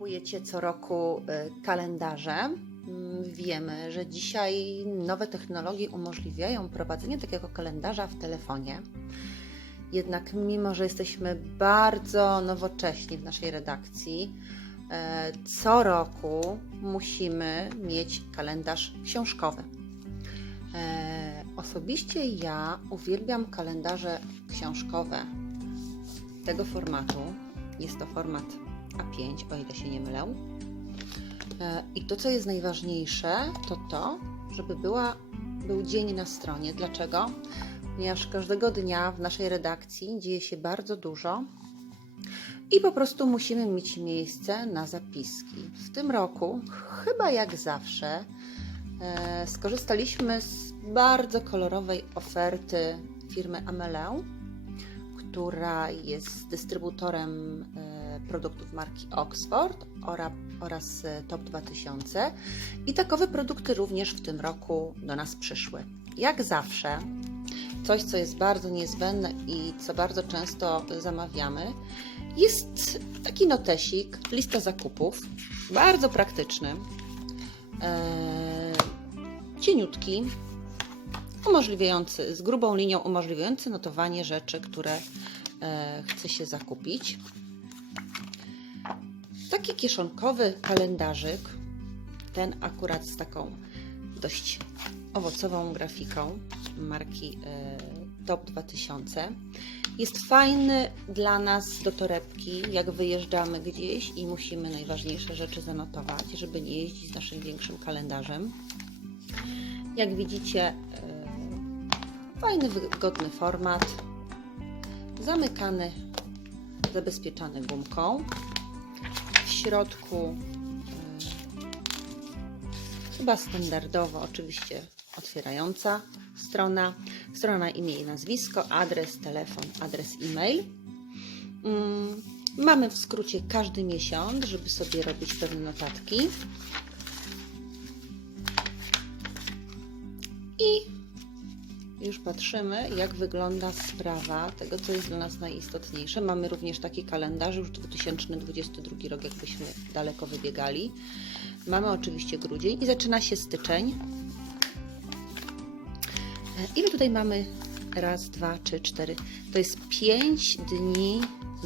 Kupujecie co roku y, kalendarze. Mm, Wiemy, że dzisiaj nowe technologie umożliwiają prowadzenie takiego kalendarza w telefonie. Jednak, mimo że jesteśmy bardzo nowocześni w naszej redakcji, e, co roku musimy mieć kalendarz książkowy. E, Osobiście ja uwielbiam kalendarze książkowe tego formatu. Jest to format A5, o ile się nie mylę. E, I to, co jest najważniejsze, to to, żeby była, był dzień na stronie. Dlaczego? Ponieważ każdego dnia w naszej redakcji dzieje się bardzo dużo i po prostu musimy mieć miejsce na zapiski. W tym roku, chyba jak zawsze, e, skorzystaliśmy z bardzo kolorowej oferty firmy Amelę, która jest dystrybutorem e, produktów marki Oxford ora- oraz e, Top 2000 i takowe produkty również w tym roku do nas przyszły. Jak zawsze, coś co jest bardzo niezbędne i co bardzo często zamawiamy, jest taki notesik, lista zakupów, bardzo praktyczny, e, cieniutki, umożliwiający, z grubą linią umożliwiający notowanie rzeczy, które e, chce się zakupić. Taki kieszonkowy kalendarzyk, ten akurat z taką dość owocową grafiką marki e, Top 2000. Jest fajny dla nas do torebki, jak wyjeżdżamy gdzieś i musimy najważniejsze rzeczy zanotować, żeby nie jeździć z naszym większym kalendarzem. Jak widzicie, e, fajny, wygodny format, zamykany, zabezpieczany gumką. Środku e, chyba standardowo, oczywiście otwierająca strona, strona na imię i nazwisko, adres, telefon, adres e-mail. Mm, Mamy w skrócie każdy miesiąc, żeby sobie robić pewne notatki. I już patrzymy, jak wygląda sprawa tego, co jest dla nas najistotniejsze. Mamy również taki kalendarz, już 2022 rok, jakbyśmy daleko wybiegali. Mamy oczywiście grudzień i zaczyna się styczeń. Ile tutaj mamy? Raz, dwa, trzy, cztery. To jest pięć dni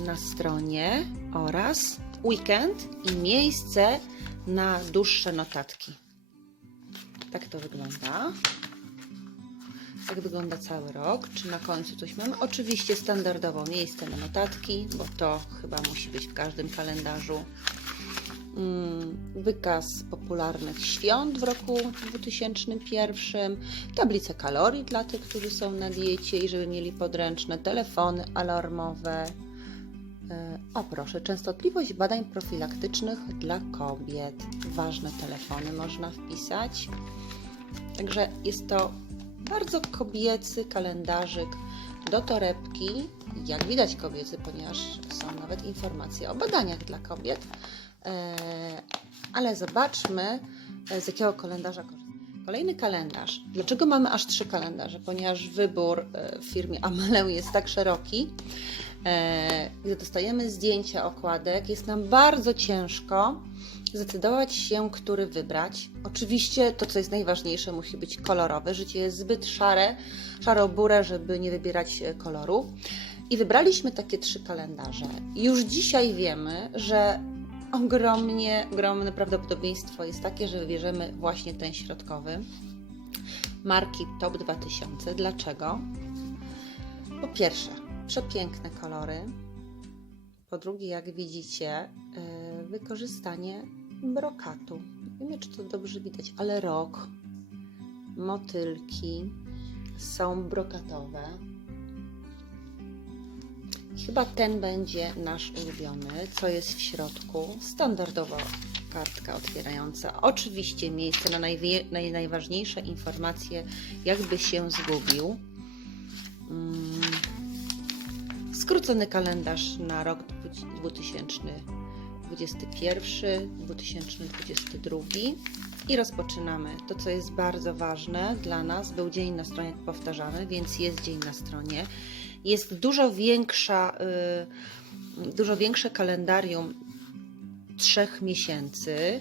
na stronie oraz weekend i miejsce na dłuższe notatki. Tak to wygląda. Tak wygląda cały rok. Czy na końcu coś mamy? Oczywiście standardowo miejsce na notatki, bo to chyba musi być w każdym kalendarzu. Mm, Wykaz popularnych świąt w roku 2001, tablice kalorii dla tych, którzy są na diecie i żeby mieli podręczne, telefony alarmowe. E, O proszę, częstotliwość badań profilaktycznych dla kobiet. Ważne telefony można wpisać. Także jest to bardzo kobiecy kalendarzyk do torebki. Jak widać kobiecy, ponieważ są nawet informacje o badaniach dla kobiet. E, Ale zobaczmy, e, z jakiego kalendarza korzystać. Kolejny kalendarz. Dlaczego mamy aż trzy kalendarze? Ponieważ wybór e, w firmie Amelę jest tak szeroki, gdy dostajemy zdjęcia okładek, jest nam bardzo ciężko zdecydować się, który wybrać. Oczywiście to, co jest najważniejsze, musi być kolorowe. Życie jest zbyt szare, szaro-burę, żeby nie wybierać e, koloru. I wybraliśmy takie trzy kalendarze. Już dzisiaj wiemy, że ogromnie, ogromne prawdopodobieństwo jest takie, że wybierzemy właśnie ten środkowy marki Top 2000. Dlaczego? Po pierwsze, przepiękne kolory. Po drugie, jak widzicie, yy, wykorzystanie brokatu. Nie wiem, czy to dobrze widać, ale rok, motylki są brokatowe. Chyba ten będzie nasz ulubiony. Co jest w środku? Standardowo kartka otwierająca. Oczywiście miejsce na najważniejsze informacje, jakby się zgubił. Mm. Skrócony kalendarz na rok 2021, 2022 i rozpoczynamy. To, co jest bardzo ważne dla nas, był dzień na stronie, powtarzamy, więc jest dzień na stronie. Jest dużo większa, y, dużo większe kalendarium trzech miesięcy.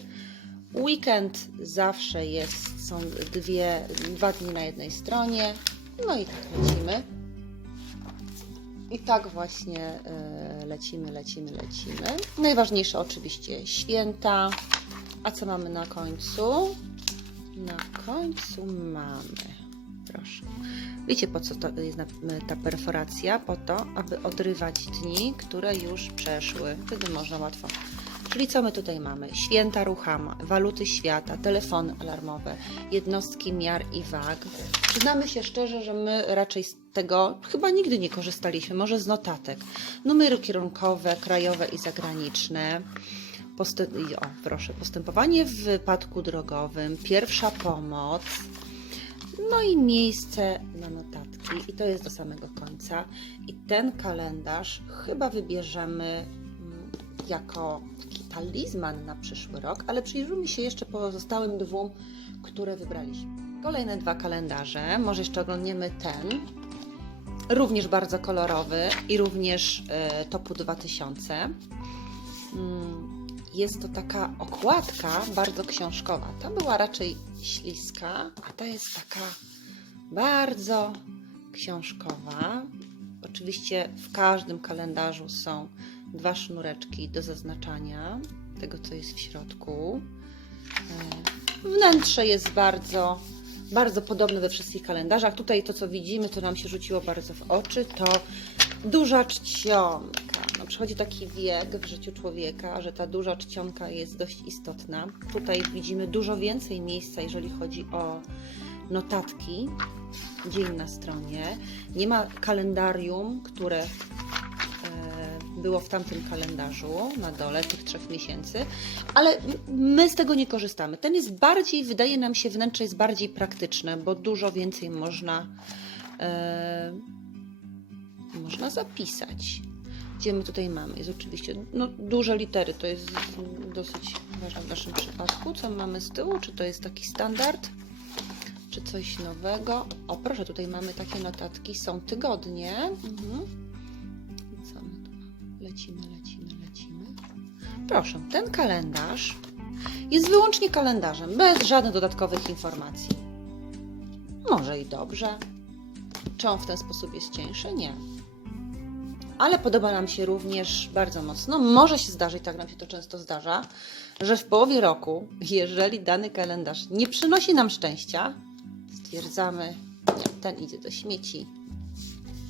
Weekend zawsze jest, są dwie, dwa dni na jednej stronie. No i tak lecimy. I tak właśnie e, lecimy, lecimy, lecimy. Najważniejsze oczywiście święta. A co mamy na końcu? Na końcu mamy, proszę. Wiecie po co to jest ta perforacja? Po to, aby odrywać dni, które już przeszły. Wtedy można łatwo. Czyli co my tutaj mamy? Święta ruchama, waluty świata, telefony alarmowe, jednostki miar i wag. Przyznamy się szczerze, że my raczej z tego chyba nigdy nie korzystaliśmy, może z notatek. Numery kierunkowe, krajowe i zagraniczne. Postęp, i o, proszę, postępowanie w wypadku drogowym, pierwsza pomoc, no i miejsce na notatki. I to jest do samego końca. I ten kalendarz chyba wybierzemy mm, jako taki talizman na przyszły rok, ale przyjrzyjmy się jeszcze pozostałym dwóm, które wybraliśmy. Kolejne dwa kalendarze, może jeszcze oglądniemy ten, również bardzo kolorowy i również e, topu 2000. Mm, Jest to taka okładka bardzo książkowa. Ta była raczej śliska, a ta jest taka bardzo książkowa. Oczywiście w każdym kalendarzu są dwa sznureczki do zaznaczania tego, co jest w środku. E, Wnętrze jest bardzo, bardzo podobne we wszystkich kalendarzach. Tutaj to, co widzimy, to nam się rzuciło bardzo w oczy, to duża czcionka. No, przychodzi taki wiek w życiu człowieka, że ta duża czcionka jest dość istotna. Tutaj widzimy dużo więcej miejsca, jeżeli chodzi o notatki, dzień na stronie. Nie ma kalendarium, które było w tamtym kalendarzu na dole tych trzech miesięcy, ale my z tego nie korzystamy. Ten jest bardziej, wydaje nam się, wnętrze jest bardziej praktyczne, bo dużo więcej można, e, można zapisać. Gdzie my tutaj mamy? Jest oczywiście no, duże litery, to jest dosyć ważne w naszym przypadku. Co mamy z tyłu? Czy to jest taki standard? Czy coś nowego? O, proszę, tutaj mamy takie notatki, są tygodnie. Mhm. Lecimy, lecimy, lecimy. Proszę, ten kalendarz jest wyłącznie kalendarzem, bez żadnych dodatkowych informacji. Może i dobrze. Czy on w ten sposób jest cieńszy? Nie. Ale podoba nam się również bardzo mocno. Może się zdarzyć, tak nam się to często zdarza, że w połowie roku, jeżeli dany kalendarz nie przynosi nam szczęścia, stwierdzamy, ten idzie do śmieci,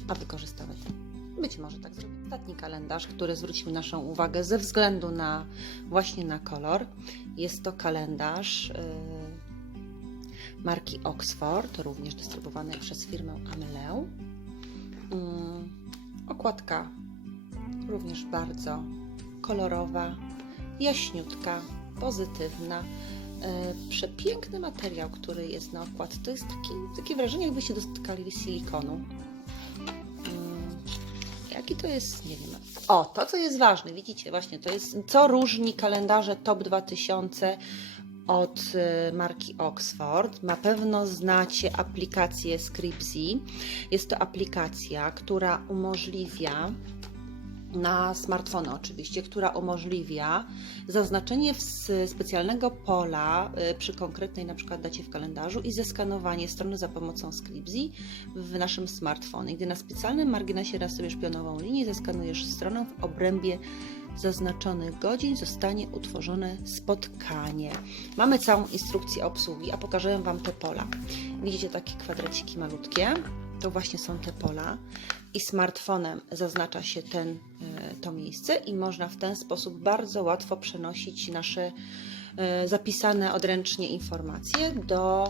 a wykorzystamy ten. Być może tak zrobimy. Ostatni kalendarz, który zwrócił naszą uwagę ze względu na właśnie na kolor, jest to kalendarz yy, marki Oxford, również dystrybuowany przez firmę Amelę. Yy, okładka również bardzo kolorowa, jaśniutka, pozytywna. E, przepiękny materiał, który jest na okładce. To jest taki, takie wrażenie, jakbyście dotykali silikonu. Jaki to jest? Nie wiem. O, to co jest ważne, widzicie, właśnie to jest, co różni kalendarze Top 2000 od y, marki Oxford. Na pewno znacie aplikację Scripsy. Jest to aplikacja, która umożliwia na smartfony oczywiście, która umożliwia zaznaczenie specjalnego pola y, przy konkretnej na przykład dacie w kalendarzu i zeskanowanie strony za pomocą Scripsy w naszym smartfonie. Gdy na specjalnym marginesie rysujesz pionową linię zeskanujesz stronę w obrębie zaznaczonych godzin zostanie utworzone spotkanie. Mamy całą instrukcję obsługi, a pokażę Wam te pola. Widzicie takie kwadraciki malutkie? To właśnie są te pola i smartfonem zaznacza się ten, e, to miejsce i można w ten sposób bardzo łatwo przenosić nasze e, zapisane odręcznie informacje do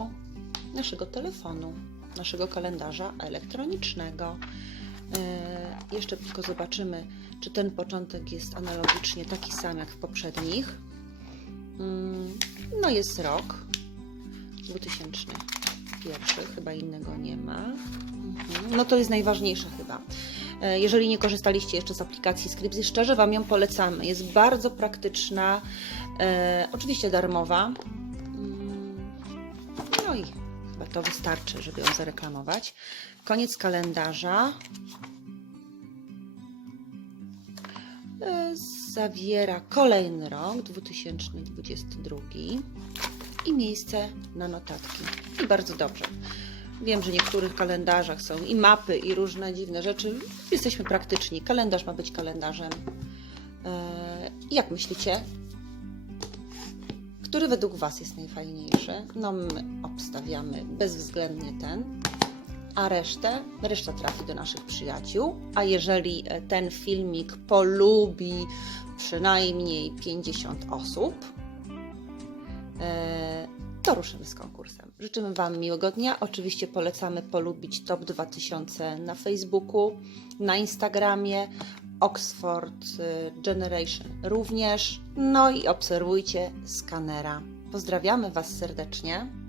naszego telefonu, naszego kalendarza elektronicznego. E, Jeszcze tylko zobaczymy, czy ten początek jest analogicznie taki sam jak w poprzednich. Mm, No jest rok 2001, chyba innego nie ma. Mhm. No to jest najważniejsze chyba. E, Jeżeli nie korzystaliście jeszcze z aplikacji Scripsy, szczerze Wam ją polecamy. Jest bardzo praktyczna, e, oczywiście darmowa. Mm, No i chyba to wystarczy, żeby ją zareklamować. Koniec kalendarza. E, zawiera kolejny rok, 2022 i miejsce na notatki. I bardzo dobrze. Wiem, że w niektórych kalendarzach są i mapy, i różne dziwne rzeczy. Jesteśmy praktyczni. Kalendarz ma być kalendarzem. Eee, Jak myślicie? Który według Was jest najfajniejszy? No, my obstawiamy bezwzględnie ten, a resztę, reszta trafi do naszych przyjaciół. A jeżeli e, ten filmik polubi przynajmniej 50 osób, e, ruszymy z konkursem. Życzymy Wam miłego dnia. Oczywiście polecamy polubić Top 2000 na Facebooku, na Instagramie, Oxford y, Generation również. No i obserwujcie skanera. Pozdrawiamy Was serdecznie.